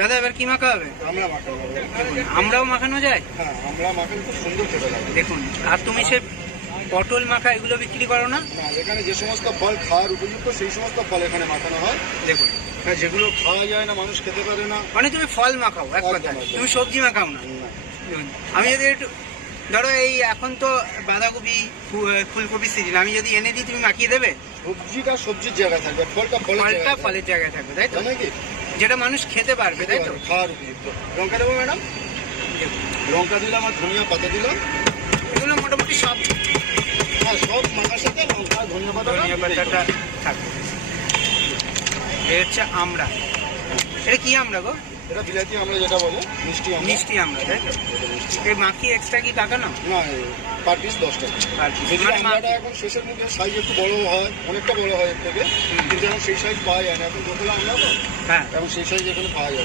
দাদা এবার কি মাখা হবে? আমরা মাখানো হবে। আমরাও মাখানো যায়? হ্যাঁ, আমরা মাখানো খুব সুন্দর খেতে লাগে। দেখুন, আর তুমি সে পটল মাখা এগুলো বিক্রি করো না? না, এখানে যে সমস্ত ফল খাওয়ার উপযুক্ত সেই সমস্ত ফল এখানে মাখানো হয়। দেখুন, হ্যাঁ, যেগুলো খাওয়া যায় না, মানুষ খেতে পারে না। মানে তুমি ফল মাখাও এক কথা, একদম, একদম। তুমি সবজি মাখাও না। না। দেখুন, আমি যদি একটু ধরো এই এখন তো বাঁধাকপি ফুলকপি সিজন, আমি যদি এনে দিই তুমি মাখিয়ে দেবে? সবজিটা সবজির জায়গায় থাকবে, ফলটা ফলের ফলটা জায়গায় ফলের জায়গায় থাকবে, তাই তো? থাকবে। নাকি যেটা মানুষ খেতে পারবে, তাই তো? খাওয়ার উপযুক্ত। লঙ্কা দেবো ম্যাডাম? দেখুন, লঙ্কা দিলাম আর ধনিয়া পাতা দিলাম। এগুলো মোটামুটি সব হ্যাঁ, সব মাখার সাথে লঙ্কা ধনিয়া পাতা ধনিয়া পাতাটা থাকবে। এই হচ্ছে আমরা, এটা কি আমরা গো? এটা বিলাতি আমরা যেটা বলে মিষ্টি আমরা। মিষ্টি আমরা, তাই তো? এই মাখিয়ে এক্সট্রা কি টাকা না? না, পার পিস 10 টাকা। আর কি? যদি মানে আমরাটা এখন শেষের মুখে সাইজ একটু বড় হয়, অনেকটা বড় হয় এর থেকে, কিন্তু এখন সেই সাইজ পাওয়া যায় না, এখন দোতলা আমরা তো, হ্যাঁ, এখন সেই সাইজ এখানে পাওয়া যায় না।